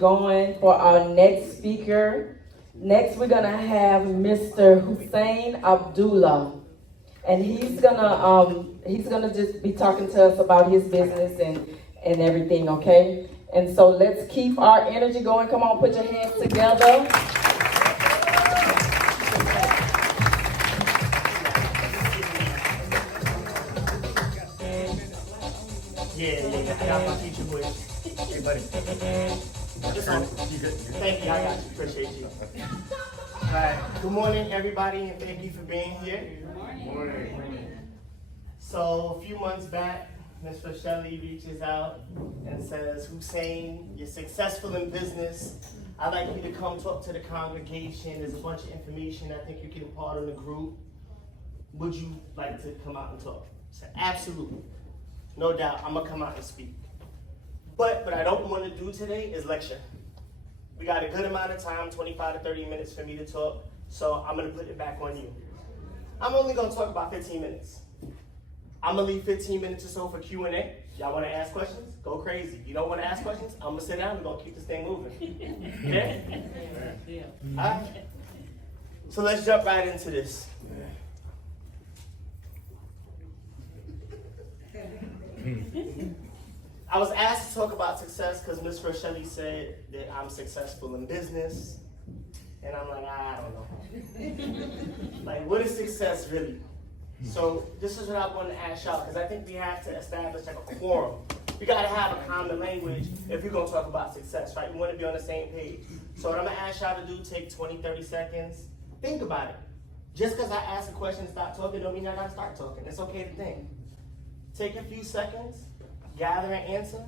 going for our next speaker. Next, we're gonna have Mr. Hussain Abdullah, and he's gonna just be talking to us about his business and everything. Okay, and so let's keep our energy going. Come on, put your hands together. Yeah, I got my teacher voice. Hey, buddy. Just on. You good? Thank you, I got you. Appreciate you. All right. Good morning, everybody, and thank you for being here. Good morning. So, a few months back, Ms. Shelley reaches out and says, Hussain, you're successful in business. I'd like you to come talk to the congregation. There's a bunch of information I think you can impart on the group. Would you like to come out and talk? I said, absolutely. No doubt, I'm gonna come out and speak. But what I don't want to do today is lecture. We got a good amount of time, 25 to 30 minutes for me to talk, so I'm gonna put it back on you. I'm only gonna talk about 15 minutes. I'm gonna leave 15 minutes or so for Q&A. Y'all wanna ask questions? Go crazy. If you don't wanna ask questions, I'm gonna sit down and we're gonna keep this thing moving. Okay? Yeah. All right. So let's jump right into this. I was asked to talk about success because Ms. Rochelle said that I'm successful in business. And I'm like, I don't know. Like, what is success really? So this is what I want to ask y'all, because I think we have to establish like a quorum. We got to have a common language if we're going to talk about success, right? We want to be on the same page. So what I'm going to ask y'all to do, take 20, 30 seconds. Think about it. Just because I ask a question and stop talking don't mean I got to start talking. It's okay to think. Take a few seconds, gather an answer,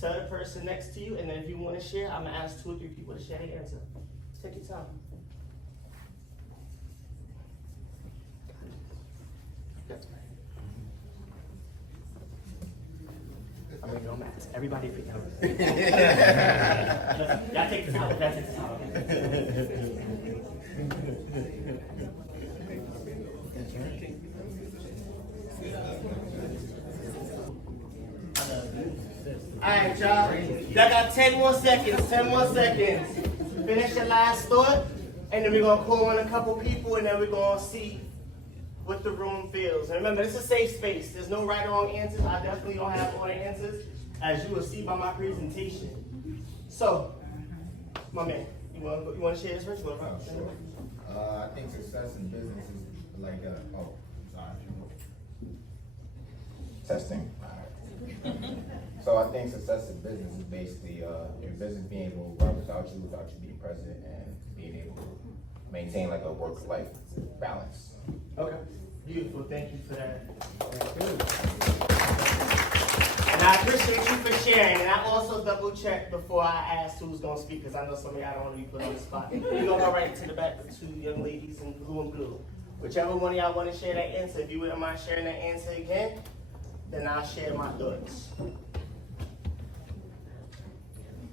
tell the person next to you, and then if you want to share, I'm going to ask 2 or 3 people to share their answer. Take your time. I mean, no matter. Everybody pick up. Y'all take the time. That's it. All right, y'all. Y'all got 10 more seconds. 10 more seconds. Finish your last thought, and then we're gonna call on a couple people, and then we're gonna see what the room feels. And remember, this is a safe space. There's no right or wrong answers. I definitely don't have all the answers, as you will see by my presentation. So, my man, you want to share this first? Sure. I think success in business is like testing. So I think success in business is basically your business being able to run without you being present, and being able to maintain like a work-life balance. Okay, beautiful. Thank you for that. And I appreciate you for sharing. And I also double-checked before I asked who was going to speak, because I know some of y'all don't want to be put on the spot. We're going to go right to the back with 2 young ladies in blue and blue. Whichever one of y'all want to share that answer, if you wouldn't mind sharing that answer again, then I'll share my thoughts.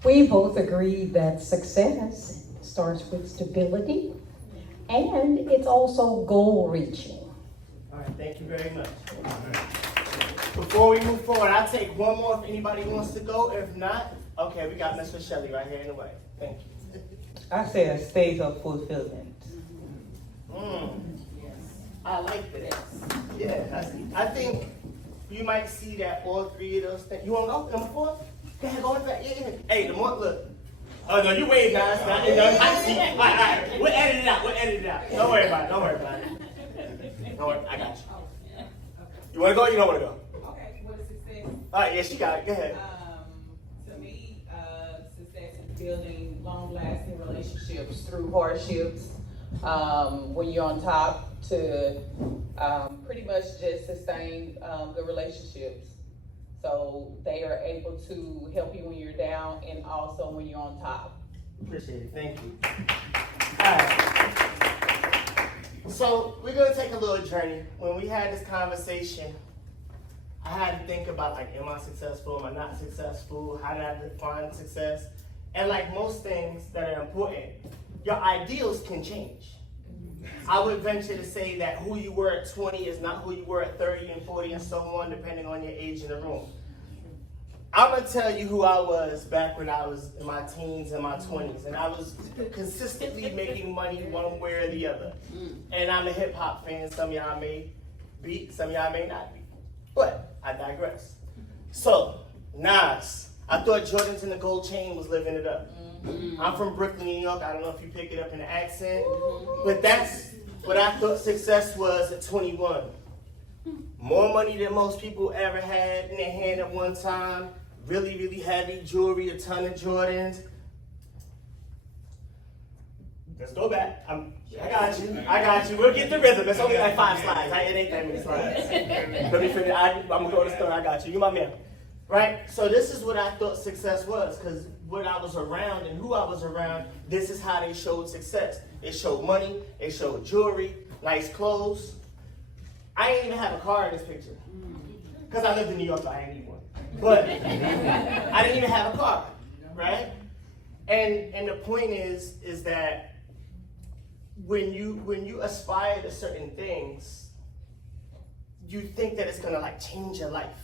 We both agree that success starts with stability, and it's also goal reaching. All right, thank you very much. Before we move forward, I'll take one more if anybody wants to go. If not, okay, we got Mr. Shelley right here in the way. Thank you. I say a state of fulfillment. I like that. Yeah, I think you might see that all 3 of those things. You want to go? Number 4? Go ahead, go back. Yeah. Hey, the more, look. Oh, no, you wait, guys. I see. All right. We'll edit it out. Don't worry about it. Don't worry. I got you. You want to go or you don't want to go? Okay, what is success? All right, yeah, she got it. Go ahead. To me, success is building long-lasting relationships through hardships. When you're on top, to pretty much just sustain good relationships. So they are able to help you when you're down and also when you're on top. Appreciate it. Thank you. All right. So we're going to take a little journey. When we had this conversation, I had to think about, like, am I successful? Am I not successful? How did I define success? And like most things that are important, your ideals can change. I would venture to say that who you were at 20 is not who you were at 30 and 40 and so on, depending on your age in the room. I'm gonna tell you who I was back when I was in my teens and my 20s, and I was consistently making money one way or the other. And I'm a hip hop fan. Some of y'all may be, some of y'all may not be. But I digress. So, Nas, I thought Jordans and the gold chain was living it up. I'm from Brooklyn, New York. I don't know if you pick it up in the accent, but that's what I thought success was at 21. More money than most people ever had in their hand at one time. Really, really heavy jewelry, a ton of Jordans. Let's go back. I got you. We'll get the rhythm. It's only like 5 slides. It ain't that many slides. Let me finish. I'm gonna go to the store. I got you. You my man. Right? So this is what I thought success was, because what I was around and who I was around, this is how they showed success. It showed money, it showed jewelry, nice clothes. I ain't even have a car in this picture. Because I lived in New York, so I ain't need one. But I didn't even have a car, right? And the point is that when you aspire to certain things, you think that it's gonna like change your life,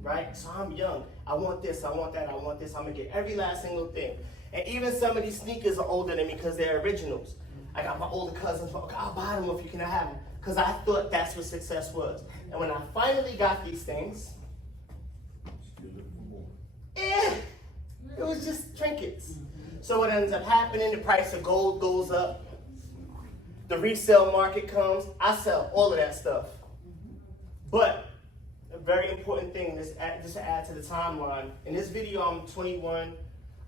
right? So I'm young, I want this, I want that, I want this, I'm gonna get every last single thing. And even some of these sneakers are older than me because they're originals. I got my older cousins, okay, I'll buy them if you can have them. Because I thought that's what success was. And when I finally got these things, it was just trinkets. So what ends up happening, the price of gold goes up, the resale market comes, I sell all of that stuff. But a very important thing, just to add to the timeline, in this video I'm 21,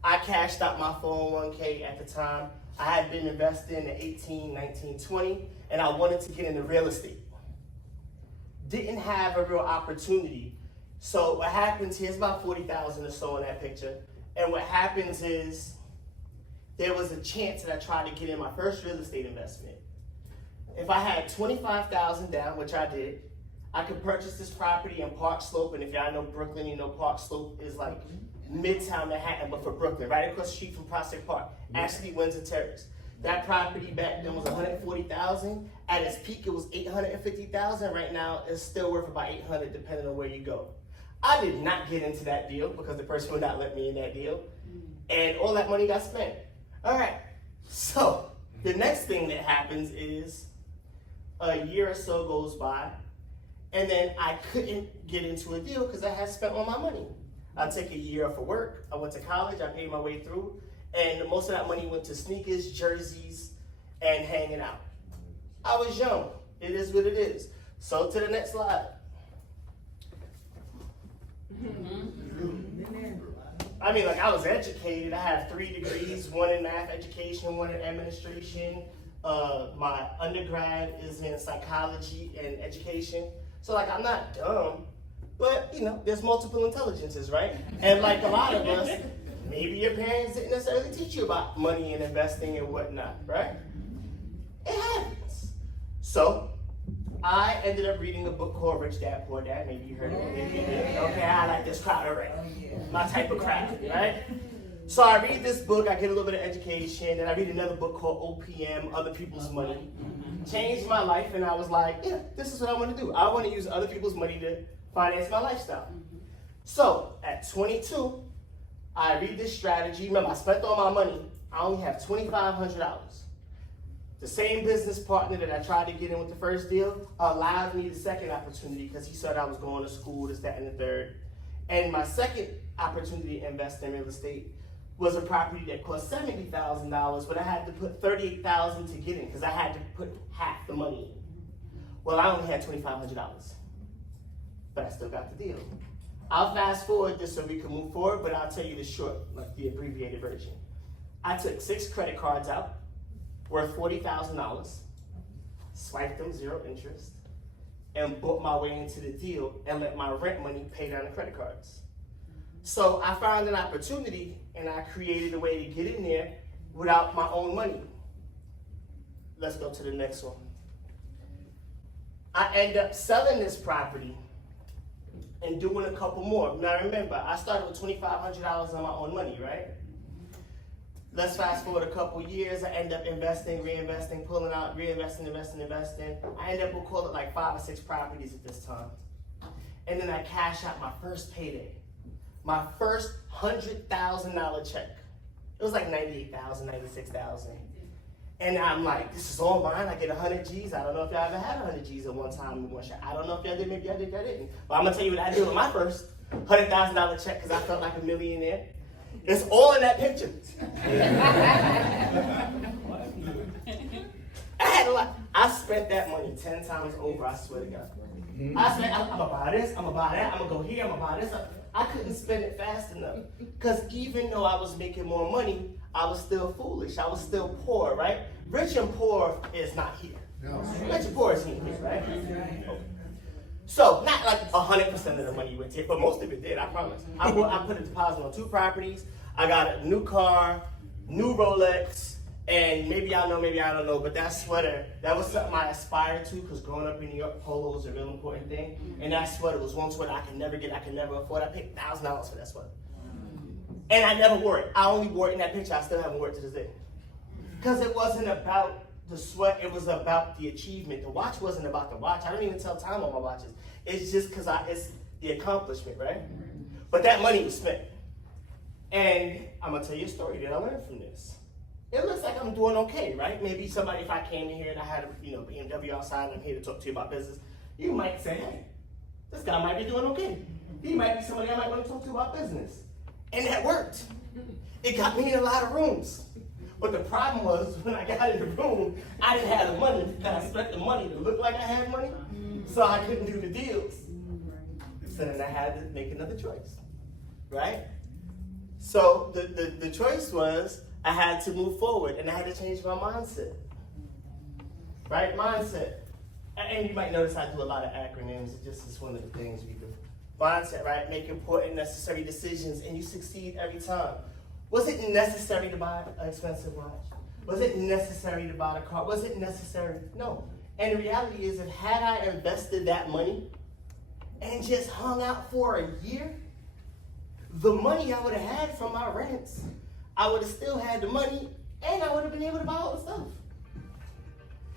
I cashed out my 401k at the time. I had been investing in 18, 19, 20, and I wanted to get into real estate. Didn't have a real opportunity. So what happens here is about 40,000 or so in that picture. And what happens is there was a chance that I tried to get in my first real estate investment. If I had 25,000 down, which I did, I could purchase this property in Park Slope. And if y'all know Brooklyn, you know Park Slope is like Midtown Manhattan, but for Brooklyn, right across the street from Prospect Park, actually Windsor Terrace. That property back then was 140,000. At its peak, it was 850,000. Right now, it's still worth about 800, depending on where you go. I did not get into that deal because the person would not let me in that deal, and all that money got spent. All right. So the next thing that happens is a year or so goes by, and then I couldn't get into a deal because I had spent all my money. I took a year off of work. I went to college. I paid my way through. And most of that money went to sneakers, jerseys, and hanging out. I was young. It is what it is. So to the next slide. I mean, like, I was educated. I have 3 degrees, 1 in math education, 1 in administration. My undergrad is in psychology and education. So, like, I'm not dumb. But, you know, there's multiple intelligences, right? And like a lot of us, maybe your parents didn't necessarily teach you about money and investing and whatnot, right? It happens. So, I ended up reading a book called Rich Dad, Poor Dad. Maybe you heard of it. Maybe you did. Okay, I like this crowd already. My type of crowd, right? So I read this book, I get a little bit of education, and I read another book called OPM, Other People's Money. Changed my life, and I was like, yeah, this is what I want to do. I want to use other people's money to finance my lifestyle. So at 22, I read this strategy. Remember, I spent all my money. I only have $2,500. The same business partner that I tried to get in with the first deal allowed me the second opportunity because he said I was going to school, this, that, and the third. And my second opportunity to invest in real estate was a property that cost $70,000, but I had to put $38,000 to get in because I had to put half the money in. Well, I only had $2,500, but I still got the deal. I'll fast forward this so we can move forward, but I'll tell you the short, like the abbreviated version. I took 6 credit cards out, worth $40,000, swiped them, 0 interest, and bought my way into the deal and let my rent money pay down the credit cards. So I found an opportunity and I created a way to get in there without my own money. Let's go to the next one. I end up selling this property and doing a couple more. Now remember, I started with $2,500 on my own money, right? Let's fast forward a couple years. I end up investing, reinvesting, pulling out, reinvesting, investing. I end up, we'll call it like 5 or 6 properties at this time. And then I cash out my first payday. my first $100,000 check. It was like 98,000, 96,000. And I'm like, this is all mine. I get 100 G's. I don't know if y'all ever had 100 G's at one time in one shot. I don't know if y'all did. Maybe y'all did, y'all didn't. But I'm going to tell you what I did with my first $100,000 check because I felt like a millionaire. It's all in that picture. I had a lot. I spent that money 10 times over, I swear to God. I said, I'm gonna buy this, I'm gonna buy that, I'm gonna go here, I'm gonna buy this. I couldn't spend it fast enough. Because even though I was making more money, I was still foolish. I was still poor, right? Rich and poor is not here. Rich and poor is here, right? Okay. So, not like 100% of the money went here, but most of it did, I promise. I put a deposit on 2 properties. I got a new car, new Rolex, and maybe y'all know, maybe I don't know, but that sweater, that was something I aspired to because growing up in New York, polo was a real important thing. And that sweater was one sweater I could never get, I could never afford. I paid $1,000 for that sweater. And I never wore it. I only wore it in that picture. I still haven't worn it to this day. Because it wasn't about the sweat, it was about the achievement. The watch wasn't about the watch. I don't even tell time on my watches. It's just because it's the accomplishment, right? But that money was spent. And I'm going to tell you a story that I learned from this. It looks like I'm doing okay, right? Maybe somebody, if I came in here and I had a BMW outside and I'm here to talk to you about business, you might say, hey, this guy might be doing okay. He might be somebody I might want to talk to about business. And that worked. It got me in a lot of rooms. But the problem was, when I got in the room, I didn't have the money. I spent the money to look like I had money, so I couldn't do the deals. So then I had to make another choice, right? So the choice was, I had to move forward, and I had to change my mindset, right? Mindset. And you might notice I do a lot of acronyms. It just is one of the things we do. Mindset, right? Make important, necessary decisions, and you succeed every time. Was it necessary to buy an expensive watch? Was it necessary to buy a car? Was it necessary? No. And the reality is, if had I invested that money and just hung out for a year, the money I would have had from my rents, I would have still had the money, and I would have been able to buy all the stuff.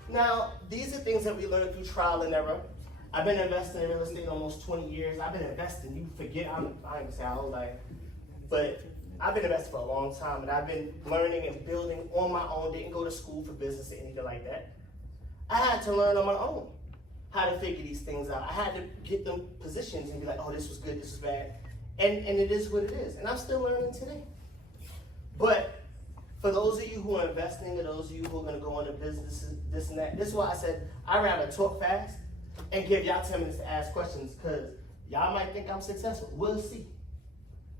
Now, these are things that we learn through trial and error. I've been investing in real estate almost 20 years. I've been investing. You forget, I ain't gonna say how old I am, but I've been investing for a long time, and I've been learning and building on my own. Didn't go to school for business or anything like that. I had to learn on my own how to figure these things out. I had to get them positions and be like, oh, this was good, this was bad. And it is what it is. And I'm still learning today. But for those of you who are investing, or those of you who are going to go into business, this and that, this is why I said I'd rather talk fast and give y'all 10 minutes to ask questions, because y'all might think I'm successful. We'll see.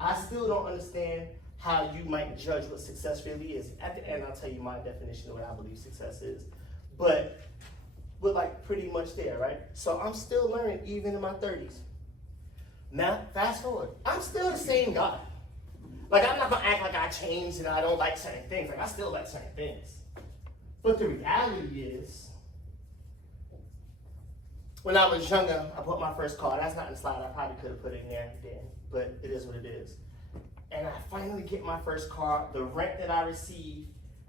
I still don't understand how you might judge what success really is. At the end, I'll tell you my definition of what I believe success is. But we're like pretty much there, right? So I'm still learning even in my 30s. Now, fast forward. I'm still the same guy. Like, I'm not gonna act like I changed and I don't like certain things. Like, I still like certain things. But the reality is, when I was younger, I bought my first car. That's not in the slide. I probably could have put it in there then, but it is what it is. And I finally get my first car. The rent that I receive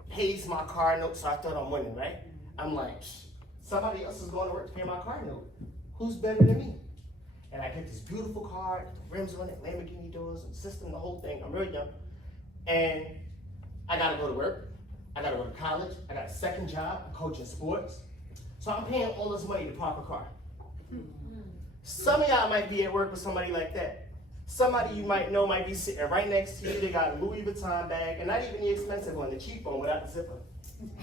pays my car note, so I thought I'm winning, right? I'm like, somebody else is going to work to pay my car note. Who's better than me? And I get this beautiful car, the rims on it, Lamborghini doors, and system, the whole thing. I'm really young. And I gotta go to work. I gotta go to college. I got a second job. I'm coaching sports. So I'm paying all this money to park a car. Some of y'all might be at work with somebody like that. Somebody you might know might be sitting right next to you. They got a Louis Vuitton bag, and not even the expensive one, the cheap one without the zipper.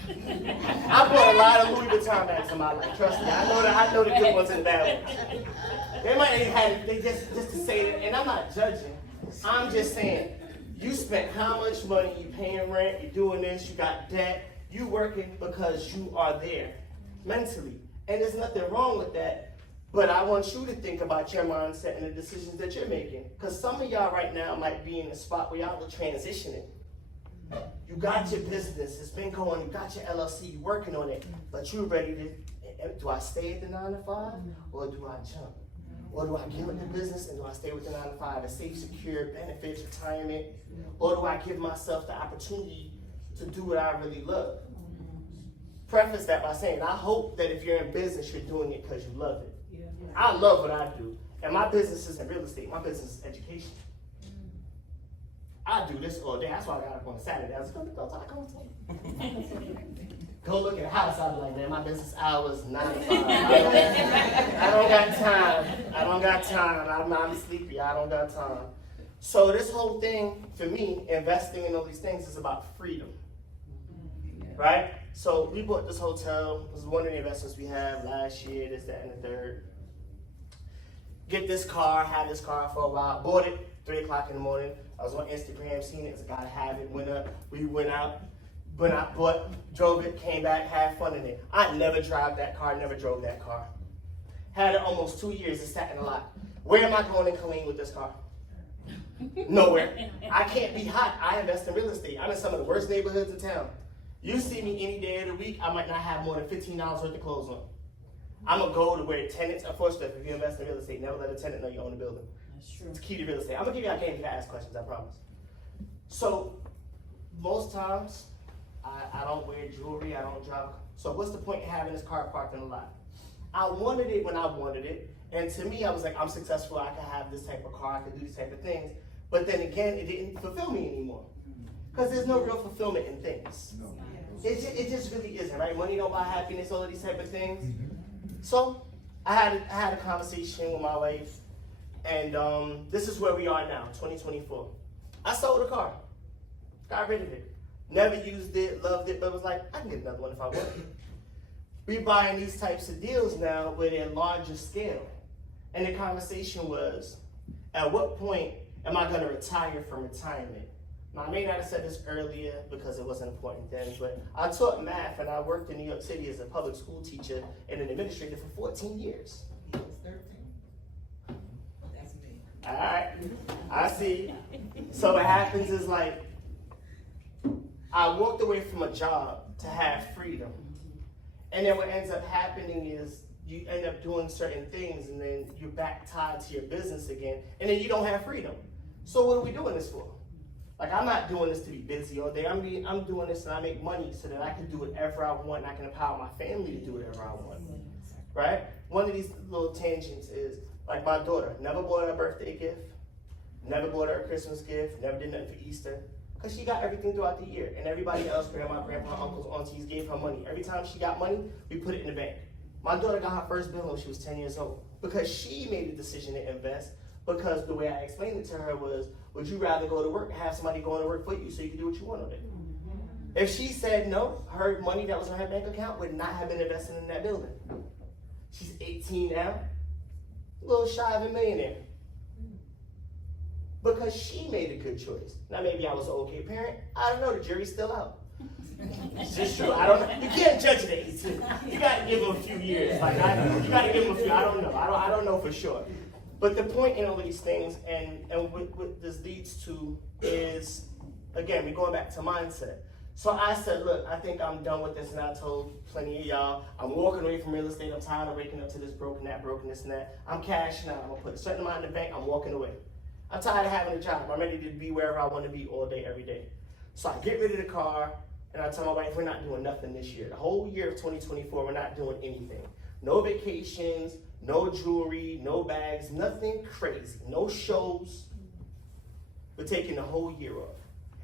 I bought a lot of Louis Vuitton bags in my life. Trust me, I know the good ones and the bad ones. They might have had it, just to say that, and I'm not judging. I'm just saying, you spent how much money, you paying rent, you doing this, you got debt, you working because you are there mentally. And there's nothing wrong with that, but I want you to think about your mindset and the decisions that you're making. Because some of y'all right now might be in a spot where y'all are transitioning. You got your business, it's been going, you got your LLC, you're working on it, but you're ready to, do I stay at the 9 to 5 or do I jump? Or do I give up the business and do I stay with the 9 to 5, a safe, secure, benefits, retirement? Or do I give myself the opportunity to do what I really love? Preface that by saying, I hope that if you're in business, you're doing it because you love it. I love what I do. And my business isn't real estate, my business is education. I do this all day. That's why I got up on a Saturday. I was going to go talk on Go look at the house. I was like, man, my business hours 9 to 5. I don't got time. I don't got time. I'm sleepy. I don't got time. So this whole thing, for me, investing in all these things is about freedom. Right? So we bought this hotel. It was one of the investments we had last year, this, that, and the third. Get this car, had this car for a while, bought it 3 o'clock in the morning. I was on Instagram, seen it, gotta have it, went up, we went out, drove it, came back, had fun in it. I never drive that car, never drove that car. Had it almost 2 years, it sat in the lot. Where am I going in Killeen with this car? Nowhere. I can't be hot. I invest in real estate. I'm in some of the worst neighborhoods in town. You see me any day of the week, I might not have more than $15 worth of clothes on. I'm gonna go to where tenants, unfortunately, if you invest in real estate, never let a tenant know you own a building. That's true. It's key to real estate. I'm gonna give you a game to ask questions, I promise. So, most times, I don't wear jewelry, I don't drive. So what's the point in having this car parked in the lot? I wanted it when I wanted it, and to me, I was like, I'm successful, I can have this type of car, I can do these type of things. But then again, it didn't fulfill me anymore. Because there's no real fulfillment in things. No. It just really isn't, right? Money don't buy happiness, all of these type of things. So I had a conversation with my wife, and this is where we are now, 2024. I sold a car, got rid of it. Never used it, loved it, but was like, I can get another one if I want it. We're buying these types of deals now with a larger scale. And the conversation was, at what point am I gonna retire from retirement? Now, I may not have said this earlier because it wasn't important then, but I taught math and I worked in New York City as a public school teacher and an administrator for 14 years. He was 13. That's me. All right, I see. So what happens is like, I walked away from a job to have freedom. And then what ends up happening is you end up doing certain things and then you're back tied to your business again, and then you don't have freedom. So what are we doing this for? Like, I'm not doing this to be busy all day. I'm doing this and I make money so that I can do whatever I want and I can empower my family to do whatever I want, right? One of these little tangents is, like my daughter, never bought her a birthday gift, never bought her a Christmas gift, never did nothing for Easter, because she got everything throughout the year. And everybody else, grandma, grandpa, uncles, aunties, gave her money. Every time she got money, we put it in the bank. My daughter got her first bill when she was 10 years old because she made the decision to invest, because the way I explained it to her was, would you rather go to work and have somebody going to work for you so you can do what you want with it? If she said no, her money that was in her bank account would not have been invested in that building. She's 18 now, a little shy of a millionaire. Because she made a good choice. Now maybe I was an okay parent. I don't know, the jury's still out. It's just true, I don't know. You can't judge it at 18. You gotta give them a few years. Like, you gotta give them a few, I don't know. I don't know for sure. But the point in all these things, and what this leads to is, again, we're going back to mindset. So I said, look, I think I'm done with this, and I told plenty of y'all, I'm walking away from real estate. I'm tired of waking up to this broken, this, and that. I'm cashing out. I'm gonna put a certain amount in the bank. I'm walking away. I'm tired of having a job. I'm ready to be wherever I want to be all day, every day. So I get rid of the car, and I tell my wife, we're not doing nothing this year. The whole year of 2024, we're not doing anything. No vacations, no jewelry, no bags, nothing crazy, no shows. We're taking the whole year off.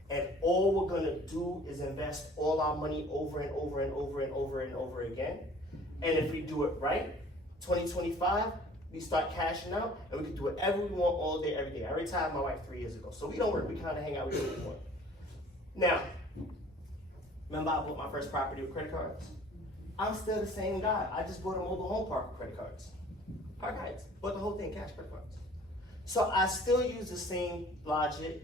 And all we're gonna do is invest all our money over and over and over and over and over again. And if we do it right, 2025, we start cashing out and we can do whatever we want all day, every day. I retired my wife 3 years ago. So we don't work, we kind of hang out, we do what we want. Now, remember I bought my first property with credit cards? I'm still the same guy. I just bought a mobile home park with credit cards. Park Heights, bought the whole thing, cash credit cards. So I still use the same logic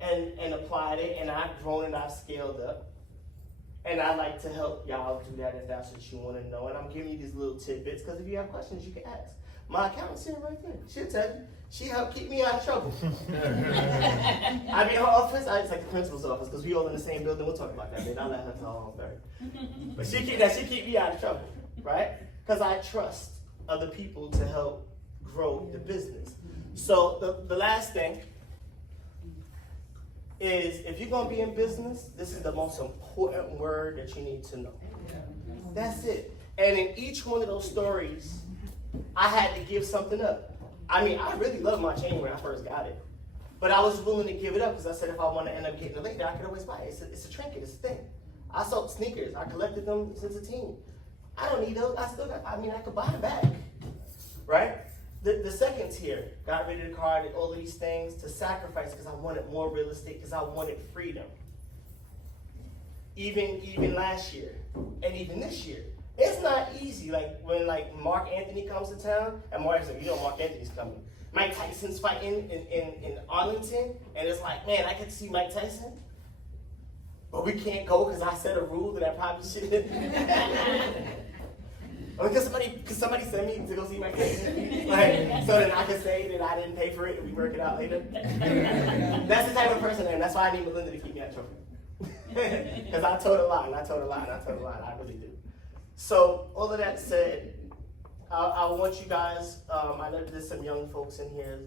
and applied it, and I've grown and I've scaled up. And I like to help y'all do that if that's what you want to know. And I'm giving you these little tidbits because if you have questions, you can ask. My accountant's here right there. She'll tell you. She helped keep me out of trouble. I mean, her office, it's like the principal's office because we all in the same building. We'll talk about that. Then I'll let her tell her story. But she keep me out of trouble, right? Because I trust other people to help grow the business. So the last thing is, if you're gonna be in business, this is the most important word that you need to know. That's it. And in each one of those stories, I had to give something up. I mean, I really loved my chain when I first got it. But I was willing to give it up because I said if I want to end up getting it later, I could always buy it. It's a trinket, it's a thing. I sold sneakers, I collected them since a teen. I don't need those, I could buy them back, right? The second tier, got rid of the car, did all of these things to sacrifice because I wanted more real estate, because I wanted freedom. Even last year, and even this year. It's not easy, like when Mark Anthony comes to town, and Mark's like, Mark Anthony's coming. Mike Tyson's fighting in Arlington, and it's like, man, I get to see Mike Tyson, but we can't go because I set a rule that I probably shouldn't. Could somebody send me to go see Mike Tyson? So that I can say that I didn't pay for it and we work it out later? That's the type of person I am. That's why I need Melinda to keep me out of trouble. Because I told a lie, I really do. So, all of that said, I want you guys, I know there's some young folks in here.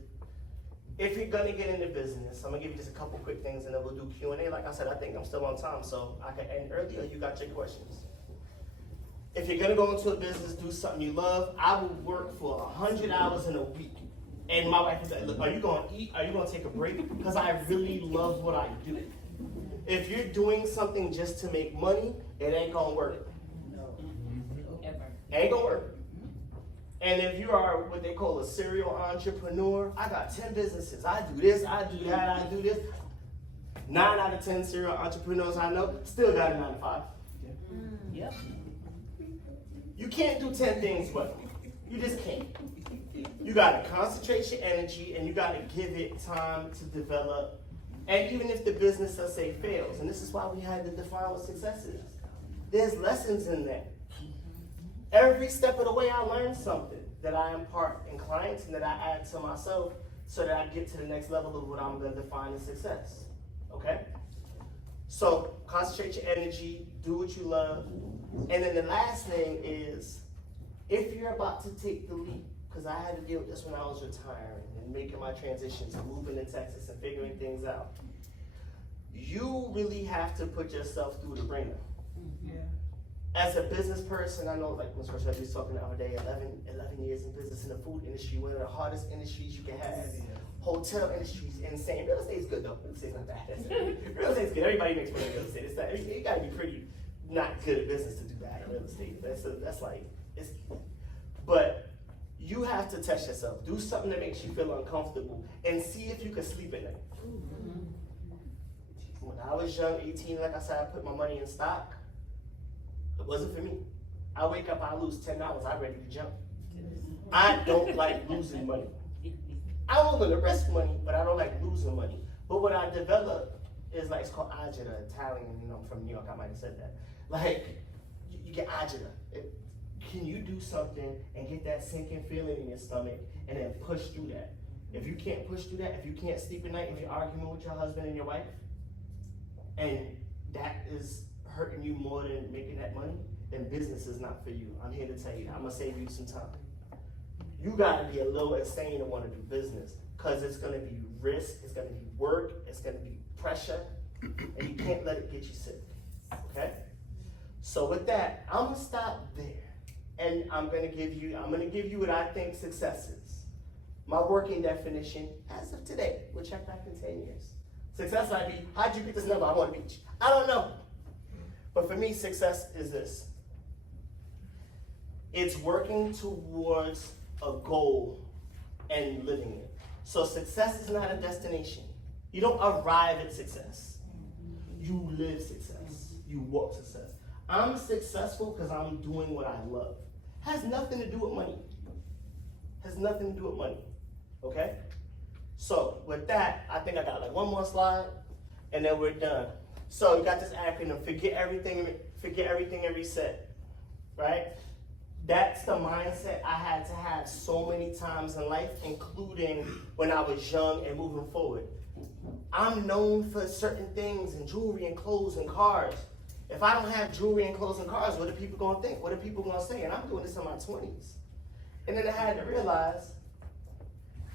If you're gonna get into business, I'm gonna give you just a couple quick things and then we'll do Q&A. Like I said, I think I'm still on time, so I can end early or you got your questions. If you're gonna go into a business, do something you love. I will work for 100 hours in a week. And my wife said, look, are you gonna eat? Are you gonna take a break? Because I really love what I do. If you're doing something just to make money, it ain't gonna work. Ain't gonna work. And if you are what they call a serial entrepreneur, I got 10 businesses. I do this, I do that, I do this. 9 out of 10 serial entrepreneurs I know still got a 9 to 5. Yep. You can't do 10 things well. You just can't. You gotta concentrate your energy and you gotta give it time to develop. And even if the business, let's say, fails, and this is why we had to define what success is. There's lessons in that. Every step of the way I learned something that I impart in clients and that I add to myself so that I get to the next level of what I'm going to define as success. Okay? So concentrate your energy, do what you love. And then the last thing is, if you're about to take the leap, because I had to deal with this when I was retiring and making my transition to moving to Texas and figuring things out, you really have to put yourself through the ringer. Yeah. As a business person, I know, like Ms. Rochelle was talking the other day, 11 years in business in the food industry, one of the hardest industries you can have. Hotel industry is insane. Real estate is good though. Real estate's not bad. Real estate's good. Everybody makes money in real estate. It's not, you gotta be pretty not good at business to do bad in real estate. That's like, but you have to test yourself. Do something that makes you feel uncomfortable and see if you can sleep at night. When I was young, 18, like I said, I put my money in stock. It wasn't for me. I wake up, I lose $10, I'm ready to jump. I don't like losing money. I'm willing to risk money, but I don't like losing money. But what I developed is like, it's called agita, Italian, I'm from New York, I might have said that. Like, you get agita. Can you do something and get that sinking feeling in your stomach and then push through that? If you can't push through that, if you can't sleep at night, if you're arguing with your husband and your wife, and that is hurting you more than making that money, then business is not for you. I'm here to tell you that. I'm gonna save you some time. You gotta be a little insane to wanna do business, because it's gonna be risk, it's gonna be work, it's gonna be pressure, and you can't let it get you sick, okay? So with that, I'm gonna stop there, and I'm gonna give you what I think success is. My working definition, as of today, we'll check back in 10 years. Success might be, how'd you get this number? I wanna beat you. I don't know. But for me, success is this. It's working towards a goal and living it. So success is not a destination. You don't arrive at success. You live success. You walk success. I'm successful because I'm doing what I love. Has nothing to do with money. Has nothing to do with money. Okay? So with that, I think I got like one more slide and then we're done. So you got this acronym, forget everything and reset, right? That's the mindset I had to have so many times in life, including when I was young and moving forward. I'm known for certain things and jewelry and clothes and cars. If I don't have jewelry and clothes and cars, what are people gonna think? What are people gonna say? And I'm doing this in my 20s. And then I had to realize,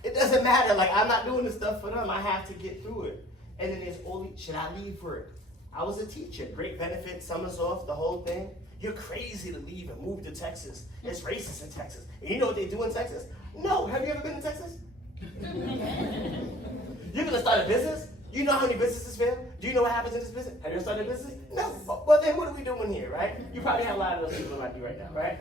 it doesn't matter, like I'm not doing this stuff for them, I have to get through it. And then there's should I leave work? I was a teacher, great benefits, summers off, the whole thing. You're crazy to leave and move to Texas. It's racist in Texas. And you know what they do in Texas? No, have you ever been to Texas? You're gonna start a business? You know how many businesses fail? Do you know what happens in this business? Have you ever started a business? No. Well, then what are we doing here, right? You probably have a lot of those people like you right now, right?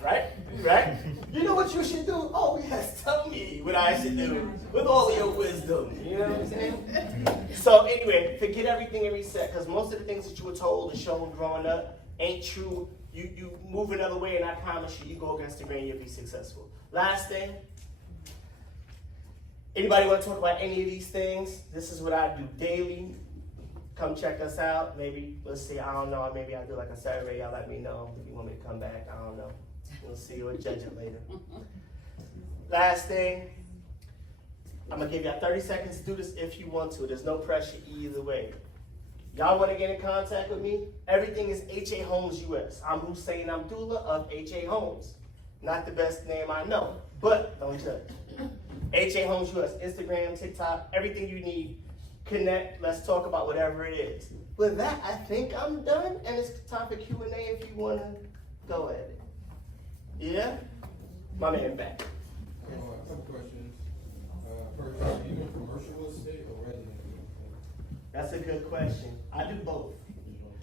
Right? You know what you should do? Oh, yes, tell me what I should do with all of your wisdom. You know what I'm saying? So anyway, forget everything and reset, because most of the things that you were told and shown growing up ain't true. You move another way, and I promise you go against the grain, you'll be successful. Last thing, anybody want to talk about any of these things? This is what I do daily. Come check us out. Maybe, let's see, I don't know, maybe I'll do like a survey. Y'all let me know if you want me to come back. I don't know. We'll see. We'll judge it later. Last thing, I'm going to give y'all 30 seconds to do this if you want to. There's no pressure either way. Y'all want to get in contact with me? Everything is HAHOMES US. I'm Hussain Abdullah of HAHOMES. Not the best name I know, but don't judge. HAHOMES US, Instagram, TikTok, everything you need. Connect, let's talk about whatever it is. With that, I think I'm done, and it's time for Q&A if you want to go at it. Yeah? My man back. A couple questions. First, are you in commercial estate or residential? That's a good question. I do both.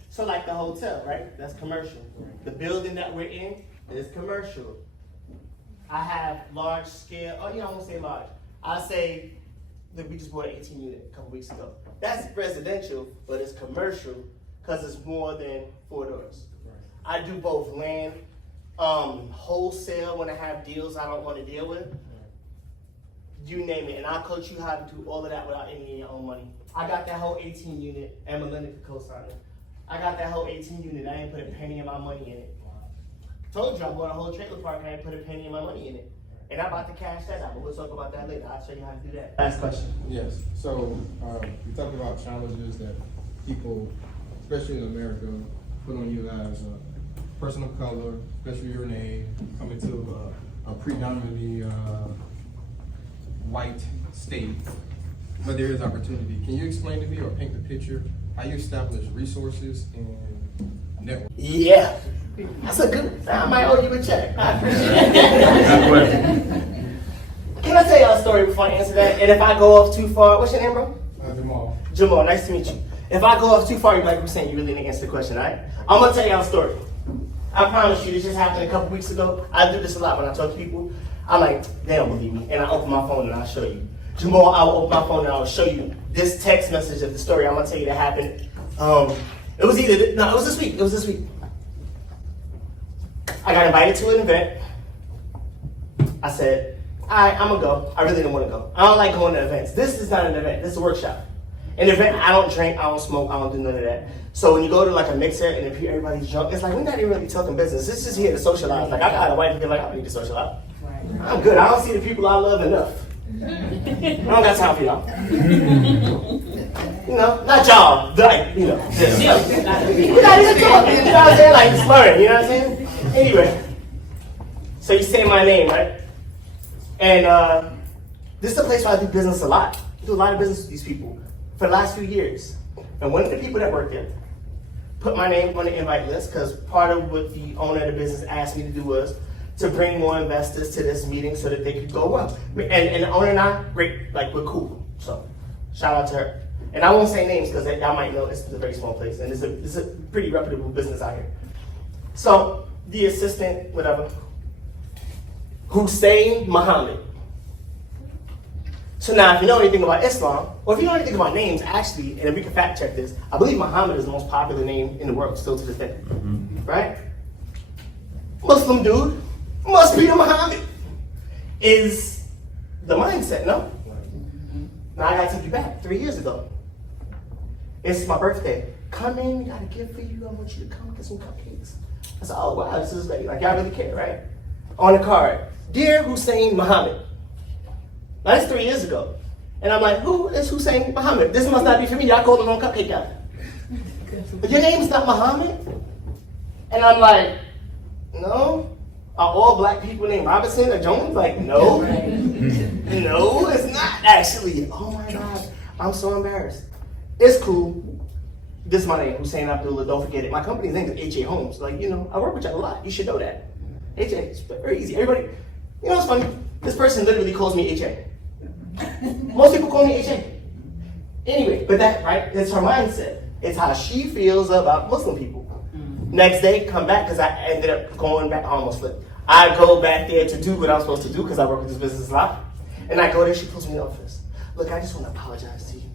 So like the hotel, right? That's commercial. The building that we're in is commercial. I have large scale, I won't say large. I say that we just bought an 18 unit a couple weeks ago. That's residential, but it's commercial because it's more than 4 doors. I do both land, wholesale when I have deals I don't want to deal with. You name it, and I'll coach you how to do all of that without any of your own money. I got that whole 18 unit, and Melinda could co-sign it. I got that whole 18 unit, I ain't put a penny of my money in it. Told you I bought a whole trailer park, I ain't put a penny of my money in it. And I'm about to cash that out, but we'll talk about that later. I'll show you how to do that. Last question. Yes. So we talked about challenges that people, especially in America, put on you as a person of color, especially your name, coming to a predominantly white state. But there is opportunity. Can you explain to me or paint the picture how you establish resources and network? Yeah. That's a good, I might owe you a check. I appreciate it. Can I tell y'all a story before I answer that? And if I go off too far, what's your name, bro? Jamal. Jamal, nice to meet you. If I go off too far, you're like, I'm saying you really didn't answer the question, all right? I'm gonna tell y'all a story. I promise you, this just happened a couple weeks ago. I do this a lot when I talk to people. I'm like, they don't believe me. And I open my phone and I'll show you. Jamal, I will open my phone and I will show you this text message of the story I'm gonna tell you that happened. It was this week. I got invited to an event. I said, all right, I'm gonna go. I really didn't want to go. I don't like going to events. This is not an event. This is a workshop. An event, I don't drink, I don't smoke, I don't do none of that. So when you go to like a mixer and if everybody's drunk, it's like we're not even really talking business. This is here to socialize. Like I got a wife and be like, I don't need to socialize. I'm good. I don't see the people I love enough. I don't got time for y'all. You know, not y'all, like, you know. We're not even talking, you know what I'm saying? Like slurring, you know what I'm saying? Anyway, so you say my name, right? And this is a place where I do business a lot. I do a lot of business with these people for the last few years. And one of the people that work there put my name on the invite list because part of what the owner of the business asked me to do was to bring more investors to this meeting so that they could go well. And the owner and I, great, like we're cool. So shout out to her. And I won't say names because y'all might know it's a very small place and it's a pretty reputable business out here. So the assistant, whatever, Hussain Muhammad. So now if you know anything about Islam, or if you know anything about names, actually, and we can fact check this, I believe Muhammad is the most popular name in the world still to this day, right? Muslim dude, must be the Muhammad, is the mindset, no? Now I gotta take you back 3 years ago. It's my birthday. Come in, we got a gift for you. I want you to come get some cupcakes. I said, oh wow, this is like y'all really care, right? On the card, Dear Hussain Muhammad. Now that's 3 years ago. And I'm like, who is Hussain Muhammad? This must not be for me. Y'all called the wrong cupcake guy. But your name's not Muhammad? And I'm like, no? Are all black people named Robinson or Jones? Like, no. No, it's not actually. Oh my God, I'm so embarrassed. It's cool. This is my name, Hussain Abdullah, don't forget it. My company's name is HAHOMES. Like, you know, I work with y'all a lot. You should know that. HA, it's very easy. Everybody, You know what's funny? This person literally calls me HA. Most people call me HA. Anyway, but that, right, it's her mindset. It's how she feels about Muslim people. Next day, come back, because I ended up going back, I almost flipped. I go back there to do what I'm supposed to do, because I work with this business a lot. And I go there, she pulls me in the office. Look, I just want to apologize to you.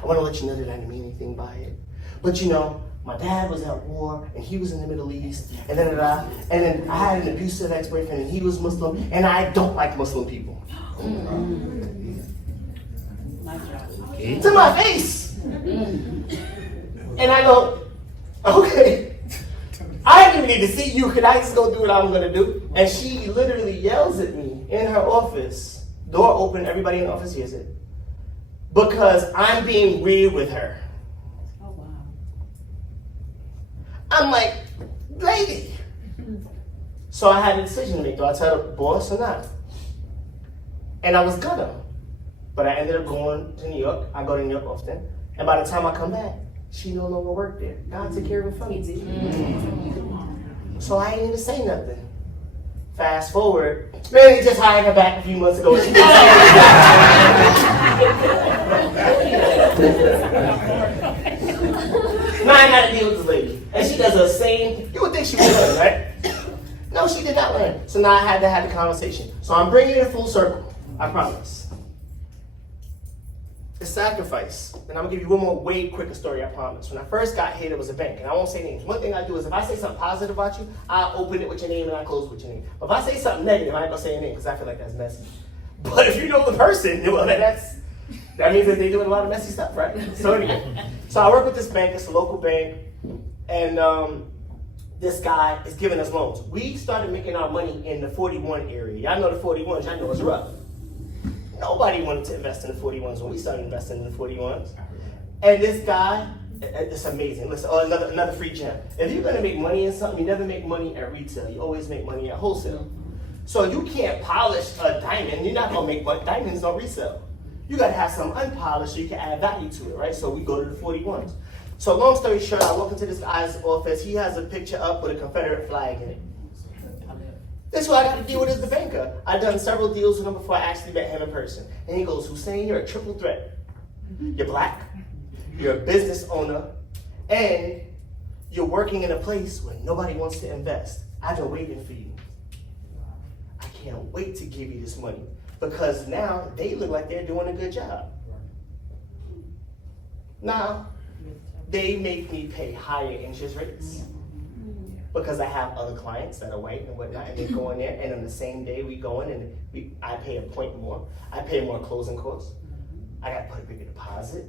I want to let you know that I didn't mean anything by it. But you know, my dad was at war, and he was in the Middle East, and then I had an abusive ex-boyfriend, and he was Muslim, and I don't like Muslim people. To my face! And I go, okay, I didn't even need to see you, could I just go do what I'm gonna do? And she literally yells at me in her office, door open, everybody in the office hears it, because I'm being weird with her. Oh, wow. I'm like, lady. So I had a decision to make. Do I tell the boss or not? And I was gonna. But I ended up going to New York. I go to New York often. And by the time I come back, she no longer worked there. God took care of it for me. So I ain't even say nothing. Fast forward, really just hired her back a few months ago. She didn't say Now I gotta deal with this lady. And she does the same, you would think she would learn, right? No, she did not learn. So now I had to have the conversation. So I'm bringing it full circle, I promise. It's sacrifice. And I'm gonna give you one more way quicker story, I promise. When I first got here, there was a bank, and I won't say names. One thing I do is if I say something positive about you, I open it with your name and I close it with your name. But if I say something negative, I ain't gonna say your name because I feel like that's messy. But if you know the person, well, that means that they're doing a lot of messy stuff, right? So anyway, so I work with this bank, it's a local bank, and this guy is giving us loans. We started making our money in the 41 area. Y'all know the 41s, y'all know it's rough. Nobody wanted to invest in the 41s when we started investing in the 41s. And this guy, it's amazing. Listen, another free gem. If you're gonna make money in something, you never make money at retail. You always make money at wholesale. So you can't polish a diamond. You're not gonna make money. Diamonds don't resell. You gotta have some unpolished so you can add value to it, right? So we go to the 41s. So long story short, I walk into this guy's office. He has a picture up with a Confederate flag in it. This is what I got to deal with as the banker. I've done several deals with him before I actually met him in person. And he goes, Hussain, you're a triple threat. You're black, you're a business owner, and you're working in a place where nobody wants to invest. I've been waiting for you. I can't wait to give you this money because now they look like they're doing a good job. Now, they make me pay higher interest rates. Because I have other clients that are white and whatnot, and they go in there, and on the same day we go in and I pay a point more. I pay more closing costs. I got to put a bigger deposit.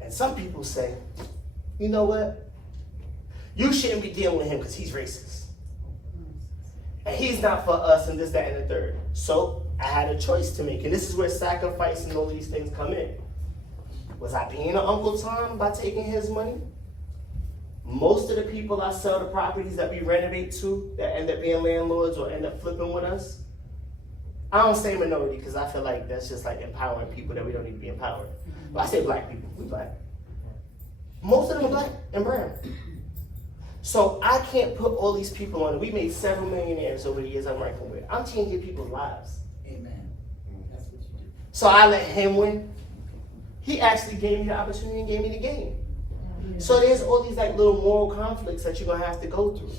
And some people say, you know what? You shouldn't be dealing with him because he's racist. And he's not for us and this, that, and the third. So I had a choice to make, and this is where sacrifice and all of these things come in. Was I being an Uncle Tom by taking his money? Most of the people I sell the properties that we renovate to that end up being landlords or end up flipping with us, I don't say minority because I feel like that's just like empowering people that we don't need to be empowered. But I say black people, we black. Most of them are black and brown. So I can't put all these people on. We made several millionaires over the years I'm working with. I'm changing people's lives. Amen. That's what you do. So I let him win. He actually gave me the opportunity and gave me the game. So there's all these like little moral conflicts that you're gonna have to go through.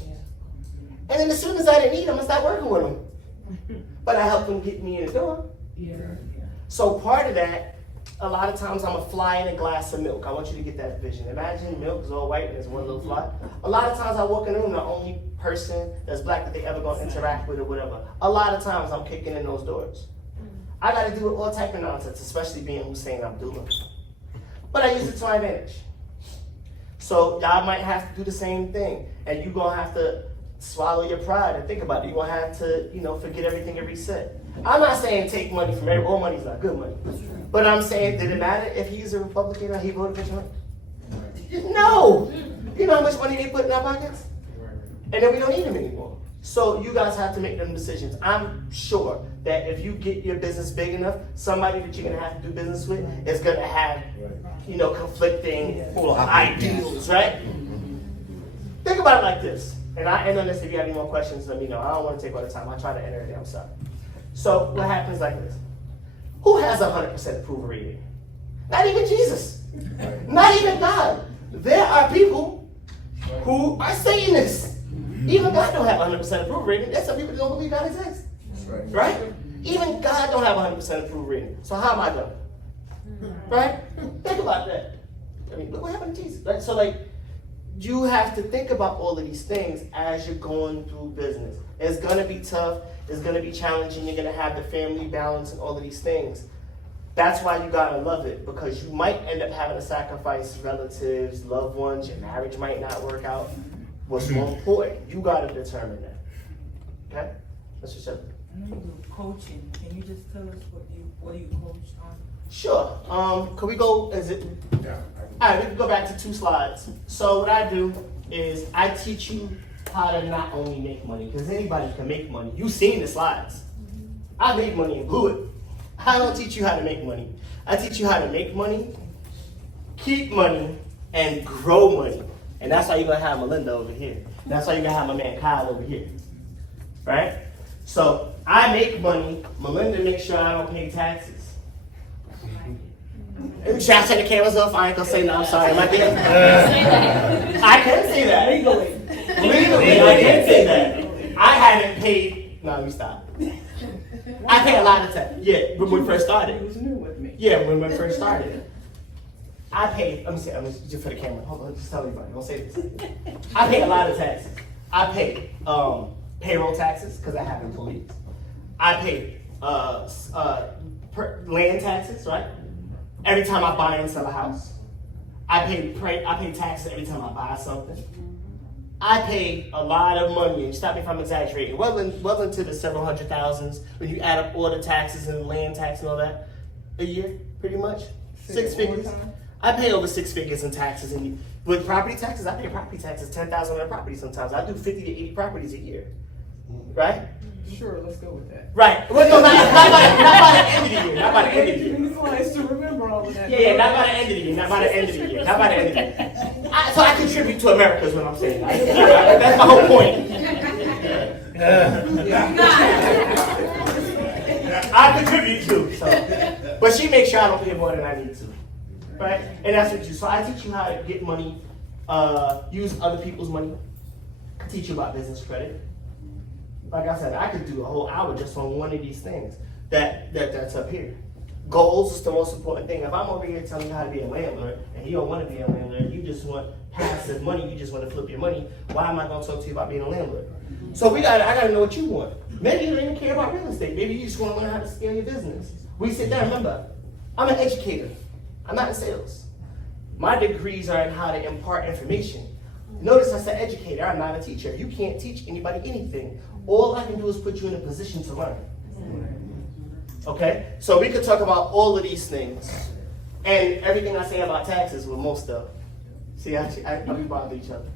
And then as soon as I didn't need them, I started working with them. But I helped them get me in the door. So part of that, a lot of times I'm a fly in a glass of milk. I want you to get that vision. Imagine milk is all white and there's one little fly. A lot of times I walk in the room, the only person that's black that they ever gonna interact with or whatever. A lot of times I'm kicking in those doors. I gotta do all type of nonsense, especially being Hussain Abdullah. But I use it to my advantage. So y'all might have to do the same thing, and you're gonna have to swallow your pride and think about it. You're gonna have to, forget everything and reset. I'm not saying take money from everyone. All money's not good money. But I'm saying, did it matter if he's a Republican or he voted for Trump? No! You know how much money they put in our pockets? And then we don't need them anymore. So you guys have to make them decisions. I'm sure that if you get your business big enough, somebody that you're gonna have to do business with is gonna have, conflicting ideals, right? Think about it like this. And I end on this. If you have any more questions, let me know. I don't want to take all the time. I try to enter it. I'm sorry. So what happens like this? Who has 100% approval rating? Not even Jesus. Not even God. There are people who are Satanists. Even God don't have 100% approval rating. There's some people that don't believe God exists. Right? Even God don't have 100% approval rating. So how am I going? Right? Think about that. I mean, look what happened to Jesus. Right? So like, you have to think about all of these things as you're going through business. It's gonna be tough. It's gonna be challenging. You're gonna have the family balance and all of these things. That's why you gotta love it, because you might end up having to sacrifice relatives, loved ones. Your marriage might not work out. What's more important? You gotta determine that. Okay? That's your subject. I know you do coaching. Can you just tell us what you coach on? Sure. Can we go? All right, we can go back to 2 slides. So what I do is I teach you how to not only make money, because anybody can make money. You've seen the slides. I make money and blew it. I don't teach you how to make money. I teach you how to make money, keep money, and grow money. And that's why you're gonna have Melinda over here. That's why you're gonna have my man Kyle over here. Right? So I make money, Melinda makes sure I don't pay taxes. Should I turn the cameras off? I ain't gonna say no, I'm sorry. Am I being? I can say that. Legally, I can say that. I haven't paid. No, let me stop. I pay a lot of tax. Yeah, when we first started. Who's new with me? Yeah, when we first started. I paid, let me see, just for the camera. Hold on, just tell everybody. Don't say this. I pay a lot of taxes. I pay payroll taxes, because I have employees. I pay land taxes, right? Every time I buy and sell a house. I pay taxes every time I buy something. I pay a lot of money, and stop me if I'm exaggerating, well into the several hundred thousands when you add up all the taxes and land tax and all that a year, pretty much. 6 figures. I pay over 6 figures in taxes, and with property taxes, I pay property taxes 10,000 on a property sometimes. I do 50 to 80 properties a year, right? Sure, let's go with that. Right. Well, no, not by the end of the year. Not by the end of the year. Give me slides to remember all of that. Yeah, not by the end of the year. Not by the end of the year. Not by the end of the year. So I contribute to America is what I'm saying. That's my whole point. I contribute too. So, but she makes sure I don't pay more than I need to. Right? And that's what you. So I teach you how to get money, use other people's money. I teach you about business credit. Like I said, I could do a whole hour just on one of these things that's up here. Goals is the most important thing. If I'm over here telling you how to be a landlord and you don't want to be a landlord, you just want passive money, you just want to flip your money, why am I going to talk to you about being a landlord? So I got to know what you want. Maybe you don't even care about real estate. Maybe you just want to learn how to scale your business. We sit down, remember, I'm an educator. I'm not in sales. My degrees are in how to impart information. Notice I said educator, I'm not a teacher. You can't teach anybody anything. All I can do is put you in a position to learn. Okay? So we could talk about all of these things. And everything I say about taxes with most stuff. See, we bother each other.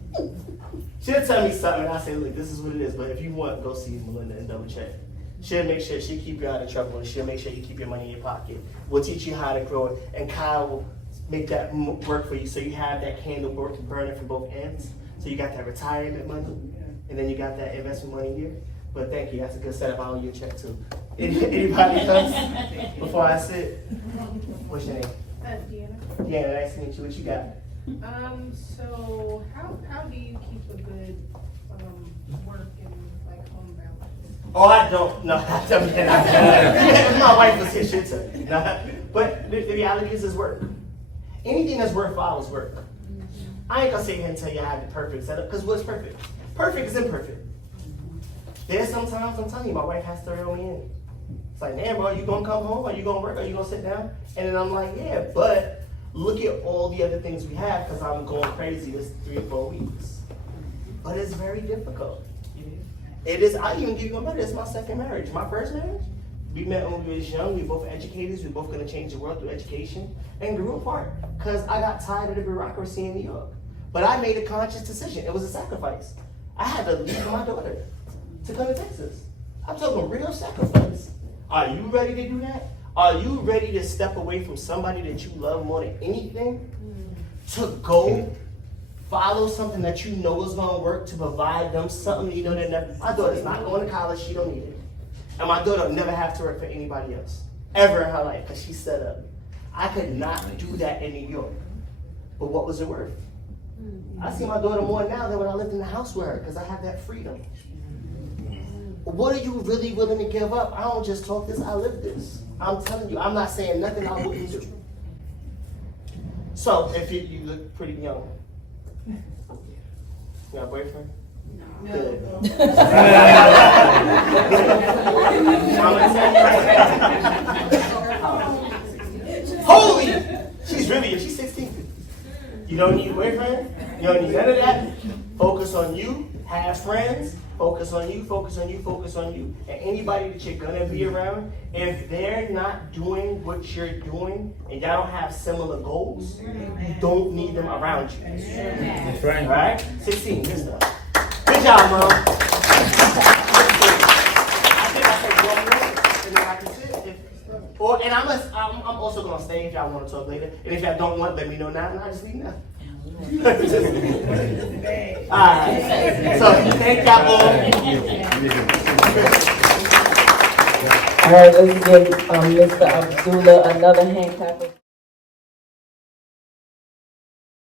She'll tell me something and I say, look, this is what it is, but if you want, go see Melinda and double check. She'll make sure she'll keep you out of trouble and she'll make sure you keep your money in your pocket. We'll teach you how to grow it, and Kyle will make that work for you so you have that candle burning from both ends. So you got that retirement money, and then you got that investment money here. But thank you, that's a good setup. I owe you a check too. Anybody else before I sit? What's your name? Deanna. Deanna, nice to meet you. What you got? So how do you keep a good work and like home balance? Oh, I don't. No, I don't. If my wife was here, she'd say. No. But the reality is work. Anything that's worthwhile is work. I ain't gonna sit here and tell you I have the perfect setup, because what's perfect? Perfect is imperfect. There's sometimes, I'm telling you, my wife has to reel me in. It's like, man, bro, are you gonna come home? Are you gonna work? Are you gonna sit down? And then I'm like, yeah, but look at all the other things we have, because I'm going crazy this 3 or 4 weeks. But it's very difficult. It is, I even give you a better, it's my second marriage. My first marriage, we met when we was young, we both educators, we both gonna change the world through education, and grew apart, because I got tired of the bureaucracy in New York. But I made a conscious decision, it was a sacrifice. I had to leave my daughter to come to Texas. I'm talking real sacrifice. Are you ready to do that? Are you ready to step away from somebody that you love more than anything to go follow something that you know is gonna work to provide them something you know that never. My daughter's not going to college, she don't need it. And my daughter will never have to work for anybody else, ever in her life, because she's set up. I could not do that in New York. But what was it worth? I see my daughter more now than when I lived in the house with her, because I have that freedom. What are you really willing to give up? I don't just talk this, I live this. I'm telling you, I'm not saying nothing I wouldn't do. So, if you look pretty young. You got a boyfriend? No. Good. Holy! She's 16. You don't need a boyfriend. You don't need none of that. Focus on you. Have friends. Focus on you, focus on you, focus on you. And anybody that you're gonna be around, if they're not doing what you're doing and y'all don't have similar goals, you don't need them around you. That's right. All right? 16, good stuff. Good job, Mom. I think I said one more, and then I can sit. And I'm also gonna stay if y'all want to talk later. And if y'all don't want, let me know now, and I'll just leave now. Alright, so thank y'all all. All right, let's give Mr. Abdullah another hand clap.